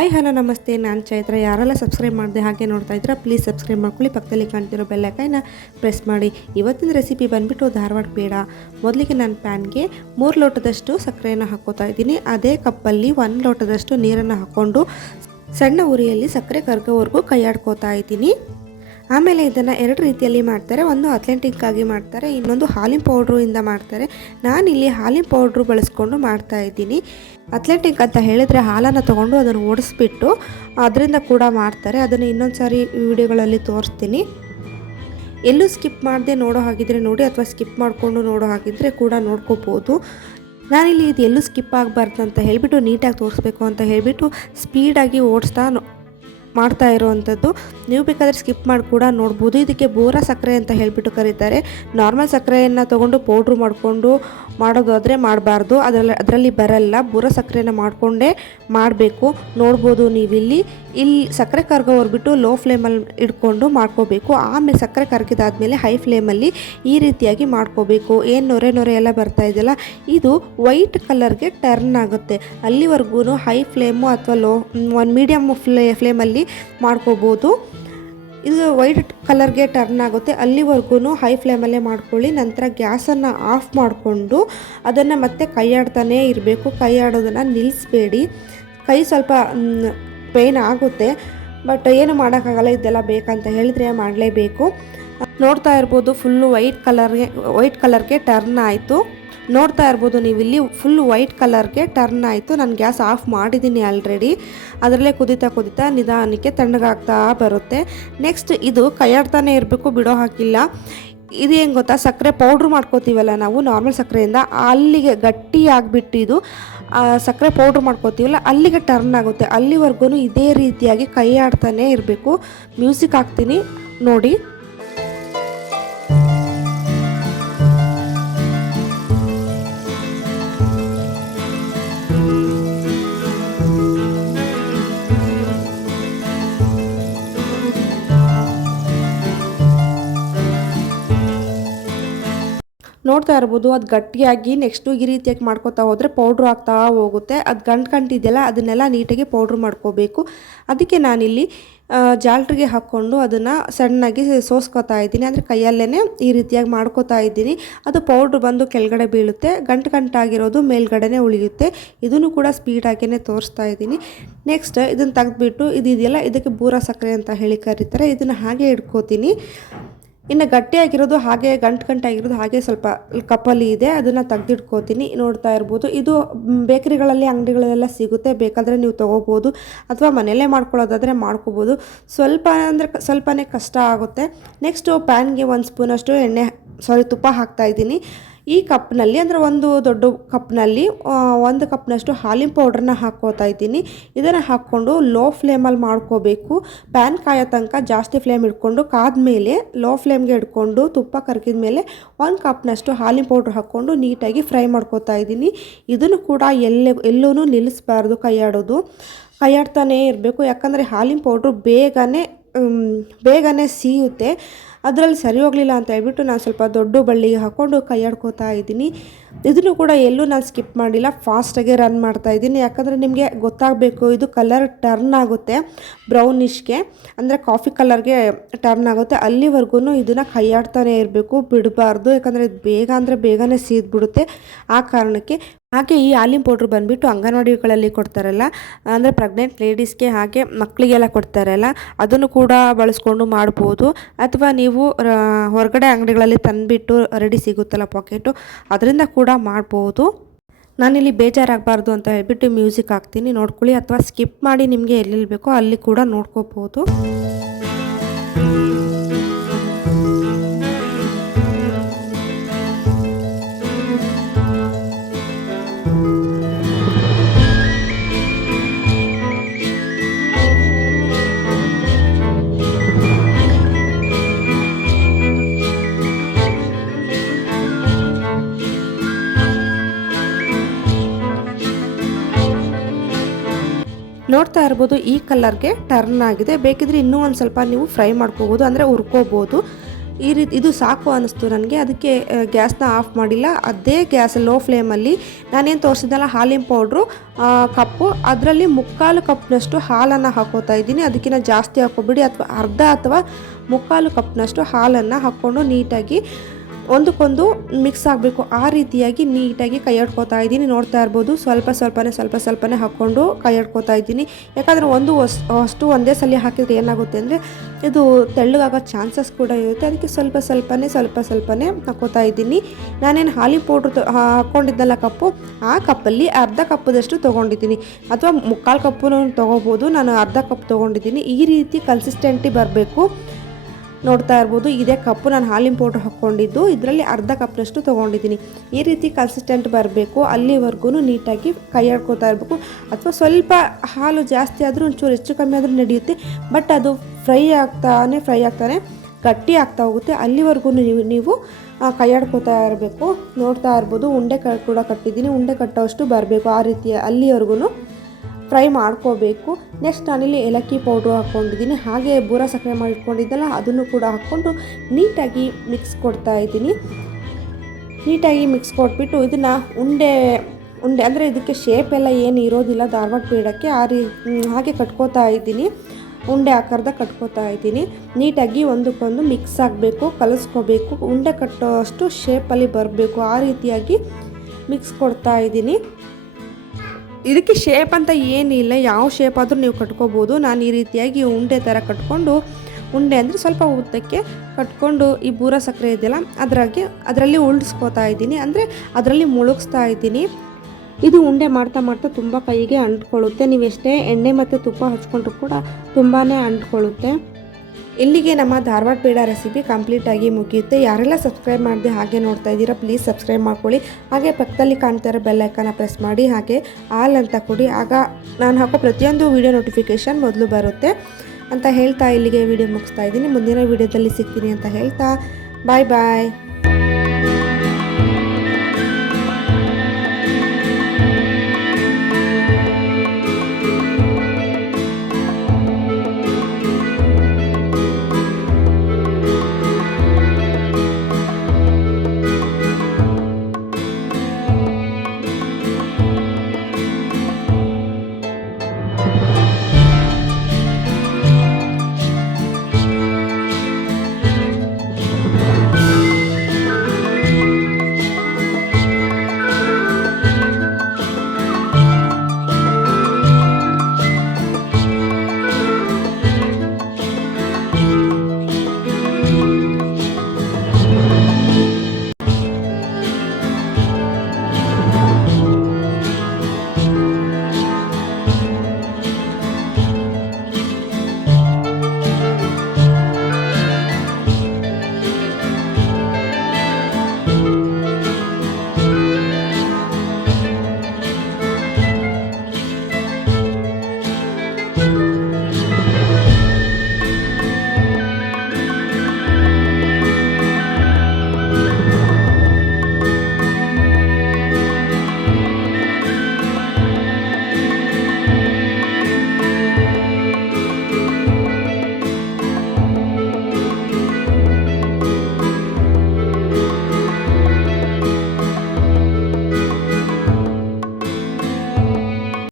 Hi, hello, ನಮಸ್ತೆ. ನಾನು ಚೈತ್ರ. ಯಾರೆಲ್ಲ ಸಬ್ಸ್ಕ್ರೈಬ್ ಮಾಡಿದೆ ಹಾಗೆ ನೋಡ್ತಾ ಇದ್ದೀರಾ ಪ್ಲೀಸ್ ಸಬ್ಸ್ಕ್ರೈಬ್ ಮಾಡ್ಕೊಳ್ಳಿ. ಪಕ್ಕದಲ್ಲಿ ಕಾಣ್ತಿರೋ ಬೆಲ್ಲಕಾಯಿನ ಪ್ರೆಸ್ ಮಾಡಿ. ಇವತ್ತಿನ ರೆಸಿಪಿ ಬಂದುಬಿಟ್ಟು ಧಾರವಾಡ ಪೇಡ. ಮೊದಲಿಗೆ ನಾನು ಪ್ಯಾನ್ಗೆ ಮೂರು ಲೋಟದಷ್ಟು ಸಕ್ಕರೆಯನ್ನು ಹಾಕೋತಾ ಇದ್ದೀನಿ. ಅದೇ ಕಪ್ಪಲ್ಲಿ ಒಂದು ಲೋಟದಷ್ಟು ನೀರನ್ನು ಹಾಕ್ಕೊಂಡು ಸಣ್ಣ ಉರಿಯಲ್ಲಿ ಸಕ್ಕರೆ ಕರ್ಗೋವರೆಗೂ ಕೈಯಾಡ್ಕೋತಾ ಇದ್ದೀನಿ. ಆಮೇಲೆ ಇದನ್ನು ಎರಡು ರೀತಿಯಲ್ಲಿ ಮಾಡ್ತಾರೆ. ಒಂದು ಅಥ್ಲೆಟಿಕ್ ಆಗಿ ಮಾಡ್ತಾರೆ, ಇನ್ನೊಂದು ಹಾಲಿನ ಪೌಡ್ರು ಇಂದ ಮಾಡ್ತಾರೆ. ನಾನಿಲ್ಲಿ ಹಾಲಿನ ಪೌಡ್ರು ಬಳಸ್ಕೊಂಡು ಮಾಡ್ತಾ ಇದ್ದೀನಿ. ಅಥ್ಲೆಟಿಕ್ ಅಂತ ಹೇಳಿದರೆ ಹಾಲನ್ನು ತೊಗೊಂಡು ಅದನ್ನು ಓಡಿಸ್ಬಿಟ್ಟು ಅದರಿಂದ ಕೂಡ ಮಾಡ್ತಾರೆ. ಅದನ್ನು ಇನ್ನೊಂದು ಸಾರಿ ವಿಡಿಯೋಗಳಲ್ಲಿ ತೋರಿಸ್ತೀನಿ. ಎಲ್ಲೂ ಸ್ಕಿಪ್ ಮಾಡದೆ ನೋಡೋ ಹಾಗಿದ್ರೆ ನೋಡಿ, ಅಥವಾ ಸ್ಕಿಪ್ ಮಾಡಿಕೊಂಡು ನೋಡೋ ಹಾಗಿದ್ರೆ ಕೂಡ ನೋಡ್ಕೋಬೋದು. ನಾನಿಲ್ಲಿ ಇದು ಎಲ್ಲೂ ಸ್ಕಿಪ್ ಆಗಬಾರ್ದು ಅಂತ ಹೇಳಿಬಿಟ್ಟು ನೀಟಾಗಿ ತೋರಿಸ್ಬೇಕು ಅಂತ ಹೇಳಿಬಿಟ್ಟು ಸ್ಪೀಡಾಗಿ ಓಡಿಸ್ತಾ ಮಾಡ್ತಾ ಇರುವಂಥದ್ದು. ನೀವು ಬೇಕಾದರೆ ಸ್ಕಿಪ್ ಮಾಡಿ ಕೂಡ ನೋಡ್ಬೋದು. ಇದಕ್ಕೆ ಬೋರ ಸಕ್ಕರೆ ಅಂತ ಹೇಳಿಬಿಟ್ಟು ಕರೀತಾರೆ. ನಾರ್ಮಲ್ ಸಕ್ಕರೆಯನ್ನು ತೊಗೊಂಡು ಪೌಡ್ರು ಮಾಡಿಕೊಂಡು ಮಾಡೋದಾದರೆ ಮಾಡಬಾರ್ದು. ಅದರಲ್ಲಿ ಅದರಲ್ಲಿ ಬರಲ್ಲ. ಬೂರ ಸಕ್ಕರೆನ ಮಾಡಿಕೊಂಡೇ ಮಾಡಬೇಕು. ನೋಡ್ಬೋದು ನೀವಿಲ್ಲಿ. ಇಲ್ಲಿ ಸಕ್ಕರೆ ಕರ್ಗೋವರ್ಬಿಟ್ಟು ಲೋ ಫ್ಲೇಮಲ್ಲಿ ಇಟ್ಕೊಂಡು ಮಾಡ್ಕೋಬೇಕು. ಆಮೇಲೆ ಸಕ್ಕರೆ ಕರಗಿದಾದ್ಮೇಲೆ ಹೈ ಫ್ಲೇಮಲ್ಲಿ ಈ ರೀತಿಯಾಗಿ ಮಾಡ್ಕೋಬೇಕು. ಏನು ನೊರೆ ನೊರೆ ಎಲ್ಲ ಬರ್ತಾ ಇದೆಯಲ್ಲ, ಇದು ವೈಟ್ ಕಲರ್ಗೆ ಟರ್ನ್ ಆಗುತ್ತೆ. ಅಲ್ಲಿವರೆಗೂ ಹೈ ಫ್ಲೇಮು ಅಥವಾ ಲೋ ಒಂದು ಮೀಡಿಯಮ್ ಫ್ಲೇ ಫ್ಲೇಮಲ್ಲಿ ಮಾಡ್ಕೋಬೋದು. ಇದು ವೈಟ್ ಕಲರ್ಗೆ ಟರ್ನ್ ಆಗುತ್ತೆ. ಅಲ್ಲಿವರೆಗೂ ಹೈ ಫ್ಲೇಮಲ್ಲೇ ಮಾಡ್ಕೊಳ್ಳಿ. ನಂತರ ಗ್ಯಾಸನ್ನು ಆಫ್ ಮಾಡಿಕೊಂಡು ಅದನ್ನು ಮತ್ತೆ ಕೈಯಾಡ್ತಾನೇ ಇರಬೇಕು. ಕೈಯಾಡೋದನ್ನು ನಿಲ್ಲಿಸ್ಬೇಡಿ ಕೈ ಸ್ವಲ್ಪ ಪೇಯ್ನ್ ಆಗುತ್ತೆ. ಬಟ್ ಏನು ಮಾಡೋಕ್ಕಾಗಲ್ಲ, ಇದೆಲ್ಲ ಬೇಕಂತ ಹೇಳಿದರೆ ಮಾಡಲೇಬೇಕು. ನೋಡ್ತಾ ಇರ್ಬೋದು ಫುಲ್ಲು ವೈಟ್ ಕಲರ್ಗೆ ವೈಟ್ ಕಲರ್ಗೆ ಟರ್ನ್ ಆಯಿತು. ನೋಡ್ತಾ ಇರ್ಬೋದು, ನೀವು ಇಲ್ಲಿ ಫುಲ್ ವೈಟ್ ಕಲರ್ಗೆ ಟರ್ನ್ ಆಯಿತು. ನಾನು ಗ್ಯಾಸ್ ಆಫ್ ಮಾಡಿದ್ದೀನಿ ಆಲ್ರೆಡಿ ಅದರಲ್ಲೇ ಕುದಿತಾ ಕುದಿತಾ ನಿಧಾನಕ್ಕೆ ತಣ್ಣಗಾಗ್ತಾ ಬರುತ್ತೆ. ನೆಕ್ಸ್ಟ್ ಇದು ಕೈಯಾಡ್ತಾನೆ ಇರಬೇಕು, ಬಿಡೋ ಹಾಕಿಲ್ಲ ಇದು ಹೆಂಗೆ ಗೊತ್ತಾ? ಸಕ್ಕರೆ ಪೌಡ್ರ್ ಮಾಡ್ಕೋತೀವಲ್ಲ ನಾವು ನಾರ್ಮಲ್ ಸಕ್ಕರೆಯಿಂದ. ಅಲ್ಲಿಗೆ ಗಟ್ಟಿ ಆಗಿಬಿಟ್ಟು ಇದು ಸಕ್ಕರೆ ಪೌಡ್ರ್ ಮಾಡ್ಕೋತೀವಲ್ಲ, ಅಲ್ಲಿಗೆ ಟರ್ನ್ ಆಗುತ್ತೆ. ಅಲ್ಲಿವರೆಗೂ ಇದೇ ರೀತಿಯಾಗಿ ಕೈ ಆಡ್ತಾನೆ ಇರಬೇಕು. ಮ್ಯೂಸಿಕ್ ಹಾಕ್ತೀನಿ, ನೋಡಿ. ನೋಡ್ತಾ ಇರ್ಬೋದು, ಅದು ಗಟ್ಟಿಯಾಗಿ ನೆಕ್ಸ್ಟು ಈ ರೀತಿಯಾಗಿ ಮಾಡ್ಕೋತಾ ಹೋದರೆ ಪೌಡ್ರ್ ಆಗ್ತಾ ಹೋಗುತ್ತೆ. ಅದು ಗಂಟು ಗಂಟಿದೆಯಲ್ಲ ಅದನ್ನೆಲ್ಲ ನೀಟಾಗಿ ಪೌಡ್ರ್ ಮಾಡ್ಕೋಬೇಕು. ಅದಕ್ಕೆ ನಾನಿಲ್ಲಿ ಜಾಲ್ಟ್ರಿಗೆ ಹಾಕ್ಕೊಂಡು ಅದನ್ನು ಸಣ್ಣಾಗಿ ಸೋಸ್ಕೊತಾ ಇದ್ದೀನಿ. ಅಂದರೆ ಕೈಯಲ್ಲೇ ಈ ರೀತಿಯಾಗಿ ಮಾಡ್ಕೋತಾ ಇದ್ದೀನಿ. ಅದು ಪೌಡ್ರ್ ಬಂದು ಕೆಳಗಡೆ ಬೀಳುತ್ತೆ, ಗಂಟು ಗಂಟಾಗಿರೋದು ಮೇಲ್ಗಡೆನೇ ಉಳಿಯುತ್ತೆ. ಇದನ್ನು ಕೂಡ ಸ್ಪೀಡಾಗಿಯೇ ತೋರಿಸ್ತಾ ಇದ್ದೀನಿ. ನೆಕ್ಸ್ಟ್ ಇದನ್ನು ತೆಗೆದ್ಬಿಟ್ಟು, ಇದಿದೆಯಲ್ಲ, ಇದಕ್ಕೆ ಬೂರ ಸಕ್ಕರೆ ಅಂತ ಹೇಳಿ ಕರೀತಾರೆ. ಇದನ್ನು ಹಾಗೆ ಇಟ್ಕೋತೀನಿ. ಇನ್ನು ಗಟ್ಟಿಯಾಗಿರೋದು ಹಾಗೆ, ಗಂಟು ಗಂಟಾಗಿರೋದು ಹಾಗೆ ಸ್ವಲ್ಪ ಕಪ್ಪಲ್ಲಿ ಇದೆ, ಅದನ್ನು ತೆಗೆದಿಟ್ಕೋತೀನಿ. ನೋಡ್ತಾ ಇರ್ಬೋದು. ಇದು ಬೇಕರಿಗಳಲ್ಲಿ, ಅಂಗಡಿಗಳಲ್ಲೆಲ್ಲ ಸಿಗುತ್ತೆ. ಬೇಕಾದರೆ ನೀವು ತೊಗೋಬೋದು ಅಥವಾ ಮನೆಯಲ್ಲೇ ಮಾಡ್ಕೊಳ್ಳೋದಾದರೆ ಮಾಡ್ಕೋಬೋದು. ಸ್ವಲ್ಪ ಅಂದರೆ ಸ್ವಲ್ಪನೇ ಕಷ್ಟ ಆಗುತ್ತೆ. ನೆಕ್ಸ್ಟು ಪ್ಯಾನ್ಗೆ ಒಂದು ಸ್ಪೂನಷ್ಟು ಎಣ್ಣೆ ಸಾರಿ ತುಪ್ಪ ಹಾಕ್ತಾ ಇದ್ದೀನಿ. ಈ ಕಪ್ನಲ್ಲಿ ಅಂದರೆ ಒಂದು ದೊಡ್ಡ ಕಪ್ನಲ್ಲಿ ಒಂದು ಕಪ್ನಷ್ಟು ಹಾಲಿನ ಪೌಡ್ರನ್ನ ಹಾಕ್ಕೋತಾ ಇದ್ದೀನಿ. ಇದನ್ನು ಹಾಕ್ಕೊಂಡು ಲೋ ಫ್ಲೇಮಲ್ಲಿ ಮಾಡ್ಕೋಬೇಕು. ಪ್ಯಾನ್ ಕಾಯೋ ತನಕ ಜಾಸ್ತಿ ಫ್ಲೇಮ್ ಇಟ್ಕೊಂಡು ಕಾದ್ಮೇಲೆ ಲೋ ಫ್ಲೇಮ್ಗೆ ಇಟ್ಕೊಂಡು ತುಪ್ಪ ಕರ್ಕಿದ ಮೇಲೆ ಒಂದು ಕಪ್ನಷ್ಟು ಹಾಲಿನ ಪೌಡ್ರ್ ಹಾಕ್ಕೊಂಡು ನೀಟಾಗಿ ಫ್ರೈ ಮಾಡ್ಕೋತಾ ಇದ್ದೀನಿ. ಇದನ್ನು ಕೂಡ ಎಲ್ಲೇ ಎಲ್ಲೂ ನಿಲ್ಲಿಸಬಾರ್ದು ಕೈಯಾಡೋದು. ಕೈಯಾಡ್ತಾನೇ ಇರಬೇಕು. ಯಾಕಂದರೆ ಹಾಲಿನ ಪೌಡ್ರು ಬೇಗನೆ ಬೇಗನೆ ಸೀಯುತ್ತೆ. ಅದರಲ್ಲಿ ಸರಿ ಹೋಗಲಿಲ್ಲ ಅಂತ ಹೇಳ್ಬಿಟ್ಟು ನಾನು ಸ್ವಲ್ಪ ದೊಡ್ಡ ಬಳ್ಳಿಗೆ ಹಾಕ್ಕೊಂಡು ಕೈಯಾಡ್ಕೋತಾ ಇದ್ದೀನಿ. ಇದನ್ನು ಕೂಡ ಎಲ್ಲೂ ನಾನು ಸ್ಕಿಪ್ ಮಾಡಿಲ್ಲ. ಫಾಸ್ಟಾಗೆ ರನ್ ಮಾಡ್ತಾ ಇದ್ದೀನಿ. ಯಾಕಂದರೆ ನಿಮಗೆ ಗೊತ್ತಾಗಬೇಕು, ಇದು ಕಲರ್ ಟರ್ನ್ ಆಗುತ್ತೆ ಬ್ರೌನಿಷ್ಗೆ ಅಂದರೆ ಕಾಫಿ ಕಲರ್ಗೆ ಟರ್ನ್ ಆಗುತ್ತೆ. ಅಲ್ಲಿವರೆಗೂ ಇದನ್ನು ಕೈಯಾಡ್ತಾನೆ ಇರಬೇಕು, ಬಿಡಬಾರ್ದು. ಯಾಕಂದರೆ ಇದು ಬೇಗ ಅಂದರೆ ಬೇಗನೆ ಸೀದ್ಬಿಡುತ್ತೆ ಆ ಕಾರಣಕ್ಕೆ. ಹಾಗೆ ಈ ಹಾಲಿನ ಪೌಡ್ರ್ ಬಂದುಬಿಟ್ಟು ಅಂಗನವಾಡಿಗಳಲ್ಲಿ ಕೊಡ್ತಾರಲ್ಲ, ಅಂದರೆ ಪ್ರೆಗ್ನೆಂಟ್ ಲೇಡೀಸ್ಗೆ ಹಾಗೆ ಮಕ್ಕಳಿಗೆಲ್ಲ ಕೊಡ್ತಾರಲ್ಲ, ಅದನ್ನು ಕೂಡ ಬಳಸ್ಕೊಂಡು ಮಾಡ್ಬೋದು. ಅಥವಾ ನೀವು ರ- ಹೊರಗಡೆ ಅಂಗಡಿಗಳಲ್ಲಿ ತಂದುಬಿಟ್ಟು ರೆಡಿ ಸಿಗುತ್ತಲ್ಲ ಪಾಕೆಟು, ಅದರಿಂದ ಕೂಡ ಮಾಡ್ಬೋದು. ನಾನಿಲ್ಲಿ ಬೇಜಾರಾಗಬಾರ್ದು ಅಂತ ಹೇಳ್ಬಿಟ್ಟು ಮ್ಯೂಸಿಕ್ ಹಾಕ್ತೀನಿ. ನೋಡ್ಕೊಳ್ಳಿ, ಅಥವಾ ಸ್ಕಿಪ್ ಮಾಡಿ ನಿಮಗೆ ಎಲ್ಲಿ ಬೇಕೋ ಅಲ್ಲಿ ಕೂಡ ನೋಡ್ಕೋಬೋದು. ನೋಡ್ತಾ ಇರ್ಬೋದು ಈ ಕಲರ್ಗೆ ಟರ್ನ್ ಆಗಿದೆ. ಬೇಕಿದ್ರೆ ಇನ್ನೂ ಒಂದು ಸ್ವಲ್ಪ ನೀವು ಫ್ರೈ ಮಾಡ್ಕೋಬೋದು, ಅಂದರೆ ಹುರ್ಕೋಬೋದು. ಈ ರೀತಿ ಇದು ಸಾಕು ಅನ್ನಿಸ್ತು ನನಗೆ. ಅದಕ್ಕೆ ಗ್ಯಾಸ್ನ ಆಫ್ ಮಾಡಿಲ್ಲ. ಅದೇ ಗ್ಯಾಸ್ ಲೋ ಫ್ಲೇಮಲ್ಲಿ ನಾನೇನು ತೋರಿಸಿದ್ದಲ್ಲ ಹಾಲಿನ ಪೌಡ್ರು ಕಪ್ಪು. ಅದರಲ್ಲಿ ಮುಕ್ಕಾಲು ಕಪ್ನಷ್ಟು ಹಾಲನ್ನು ಹಾಕೋತಾ ಇದ್ದೀನಿ. ಅದಕ್ಕಿಂತ ಜಾಸ್ತಿ ಹಾಕೋಬಿಡಿ ಅಥವಾ ಅರ್ಧ ಅಥವಾ ಮುಕ್ಕಾಲು ಕಪ್ನಷ್ಟು ಹಾಲನ್ನು ಹಾಕ್ಕೊಂಡು ನೀಟಾಗಿ ಒಂದಕ್ಕೊಂದು ಮಿಕ್ಸ್ ಆಗಬೇಕು. ಆ ರೀತಿಯಾಗಿ ನೀಟಾಗಿ ಕೈ ಆಡ್ಕೋತಾ ಇದ್ದೀನಿ. ನೋಡ್ತಾ ಇರ್ಬೋದು. ಸ್ವಲ್ಪ ಸ್ವಲ್ಪನೇ ಸ್ವಲ್ಪ ಸ್ವಲ್ಪನೇ ಹಾಕ್ಕೊಂಡು ಕೈ ಆಡ್ಕೋತಾ ಇದ್ದೀನಿ. ಯಾಕಂದರೆ ಒಂದು ಅಷ್ಟು ಒಂದೇ ಸಲ ಹಾಕಿದರೆ ಏನಾಗುತ್ತೆ ಅಂದರೆ ಇದು ತೆಳ್ಳಗಾಗೋ ಚಾನ್ಸಸ್ ಕೂಡ ಇರುತ್ತೆ. ಅದಕ್ಕೆ ಸ್ವಲ್ಪ ಸ್ವಲ್ಪನೇ ಸ್ವಲ್ಪ ಸ್ವಲ್ಪನೇ ಹಾಕೋತಾ ಇದ್ದೀನಿ. ನಾನೇನು ಹಾಲಿ ಪೌಡ್ರ್ ಹಾಕ್ಕೊಂಡಿದ್ದಲ್ಲ ಕಪ್ಪು, ಆ ಕಪ್ಪಲ್ಲಿ ಅರ್ಧ ಕಪ್ಪದಷ್ಟು ತೊಗೊಂಡಿದ್ದೀನಿ. ಅಥವಾ ಮುಕ್ಕಾಲು ಕಪ್ಪು ತೊಗೋಬೋದು. ನಾನು ಅರ್ಧ ಕಪ್ ತೊಗೊಂಡಿದ್ದೀನಿ. ಈ ರೀತಿ ಕನ್ಸಿಸ್ಟೆಂಟಿ ಬರಬೇಕು. ನೋಡ್ತಾ ಇರ್ಬೋದು. ಇದೇ ಕಪ್ಪು ನಾನು ಹಾಲಿನ ಪೌಡ್ರ್ ಹಾಕ್ಕೊಂಡಿದ್ದು. ಇದರಲ್ಲಿ ಅರ್ಧ ಕಪ್ನಷ್ಟು ತೊಗೊಂಡಿದ್ದೀನಿ. ಈ ರೀತಿ ಕನ್ಸಿಸ್ಟೆಂಟ್ ಬರಬೇಕು. ಅಲ್ಲಿವರೆಗೂ ನೀಟಾಗಿ ಕೈ ಆಡ್ಕೋತಾ ಇರಬೇಕು. ಅಥವಾ ಸ್ವಲ್ಪ ಹಾಲು ಜಾಸ್ತಿ ಆದರೂ ಒಂಚೂರು ಹೆಚ್ಚು ಕಮ್ಮಿ ಆದರೂ ನಡೆಯುತ್ತೆ. ಬಟ್ ಅದು ಫ್ರೈ ಆಗ್ತಾನೆ ಫ್ರೈ ಆಗ್ತಾನೆ, ಗಟ್ಟಿ ಆಗ್ತಾ ಹೋಗುತ್ತೆ. ಅಲ್ಲಿವರೆಗೂ ನೀವು ನೀವು ಕೈಯಾಡ್ಕೋತಾ ಇರಬೇಕು. ನೋಡ್ತಾ ಇರ್ಬೋದು. ಉಂಡೆ ಕೂಡ ಕಟ್ಟಿದ್ದೀನಿ. ಉಂಡೆ ಕಟ್ಟೋಷ್ಟು ಬರಬೇಕು. ಆ ರೀತಿಯ ಅಲ್ಲಿವರೆಗೂ ಫ್ರೈ ಮಾಡ್ಕೋಬೇಕು. ನೆಕ್ಸ್ಟ್ ನಾನಿಲ್ಲಿ ಏಲಕ್ಕಿ ಪೌಡ್ರು ಹಾಕ್ಕೊಂಡಿದ್ದೀನಿ. ಹಾಗೆ ಬೂರ ಸಕ್ಕರೆ ಮಾಡಿಟ್ಕೊಂಡಿದ್ದಲ್ಲ ಅದನ್ನು ಕೂಡ ಹಾಕ್ಕೊಂಡು ನೀಟಾಗಿ ಮಿಕ್ಸ್ ಕೊಡ್ತಾ ಇದ್ದೀನಿ. ನೀಟಾಗಿ ಮಿಕ್ಸ್ ಕೊಟ್ಬಿಟ್ಟು ಇದನ್ನು ಉಂಡೆ ಉಂಡೆ ಅಂದರೆ ಇದಕ್ಕೆ ಶೇಪ್ ಎಲ್ಲ ಏನು ಇರೋದಿಲ್ಲ, ಧಾರವಾಡ ಪೀಡಕ್ಕೆ ಆ ರೀ ಹಾಗೆ ಕಟ್ಕೋತಾ ಇದ್ದೀನಿ. ಉಂಡೆ ಆಕಾರದ ಕಟ್ಕೋತಾ ಇದ್ದೀನಿ. ನೀಟಾಗಿ ಒಂದಕ್ಕೊಂದು ಮಿಕ್ಸ್ ಆಗಬೇಕು, ಕಲಿಸ್ಕೋಬೇಕು. ಉಂಡೆ ಕಟ್ಟೋ ಅಷ್ಟು ಶೇಪಲ್ಲಿ ಬರಬೇಕು. ಆ ರೀತಿಯಾಗಿ ಮಿಕ್ಸ್ ಕೊಡ್ತಾ ಇದ್ದೀನಿ. ಇದಕ್ಕೆ ಶೇಪ್ ಅಂತ ಏನಿಲ್ಲ. ಯಾವ ಶೇಪ್ ಆದರೂ ನೀವು ಕಟ್ಕೋಬೋದು. ನಾನು ಈ ರೀತಿಯಾಗಿ ಉಂಡೆ ಥರ ಕಟ್ಕೊಂಡು, ಉಂಡೆ ಅಂದರೆ ಸ್ವಲ್ಪ ಉದ್ದಕ್ಕೆ ಕಟ್ಕೊಂಡು ಈ ಬೂರ ಸಕ್ಕರೆ ಇದೆಯಲ್ಲ, ಅದರಾಗೆ, ಅದರಲ್ಲಿ ಉಳಿಸ್ಕೋತಾ ಇದ್ದೀನಿ. ಅಂದರೆ ಅದರಲ್ಲಿ ಮುಳುಗಿಸ್ತಾ ಇದ್ದೀನಿ. ಇದು ಉಂಡೆ ಮಾಡ್ತಾ ಮಾಡ್ತಾ ತುಂಬ ಕೈಗೆ ಅಂಟ್ಕೊಳ್ಳುತ್ತೆ. ನೀವು ಎಷ್ಟೇ ಎಣ್ಣೆ ಮತ್ತು ತುಪ್ಪ ಹಚ್ಕೊಂಡ್ರು ಕೂಡ ತುಂಬಾ ಅಂಟ್ಕೊಳ್ಳುತ್ತೆ. ಇಲ್ಲಿಗೆ ನಮ್ಮ ಧಾರವಾಡ ಪೇಡ ರೆಸಿಪಿ ಕಂಪ್ಲೀಟಾಗಿ ಮುಗಿಯುತ್ತೆ. ಯಾರೆಲ್ಲ ಸಬ್ಸ್ಕ್ರೈಬ್ ಮಾಡಿದೆ ಹಾಗೆ ನೋಡ್ತಾ ಇದ್ದೀರಾ, ಪ್ಲೀಸ್ ಸಬ್ಸ್ಕ್ರೈಬ್ ಮಾಡ್ಕೊಳ್ಳಿ. ಹಾಗೆ ಪಕ್ಕದಲ್ಲಿ ಕಾಣ್ತಾ ಇರೋ ಬೆಲ್ ಐಕನ್ನ ಪ್ರೆಸ್ ಮಾಡಿ, ಹಾಗೆ ಆಲ್ ಅಂತ ಕೊಡಿ. ಆಗ ನಾನು ಹಾಕೋ ಪ್ರತಿಯೊಂದು ವಿಡಿಯೋ ನೋಟಿಫಿಕೇಷನ್ ಮೊದಲು ಬರುತ್ತೆ ಅಂತ ಹೇಳ್ತಾ ಇಲ್ಲಿಗೆ ವಿಡಿಯೋ ಮುಗಿಸ್ತಾ ಇದ್ದೀನಿ. ಮುಂದಿನ ವಿಡಿಯೋದಲ್ಲಿ ಸಿಗ್ತೀನಿ ಅಂತ ಹೇಳ್ತಾ. ಬಾಯ್ ಬಾಯ್.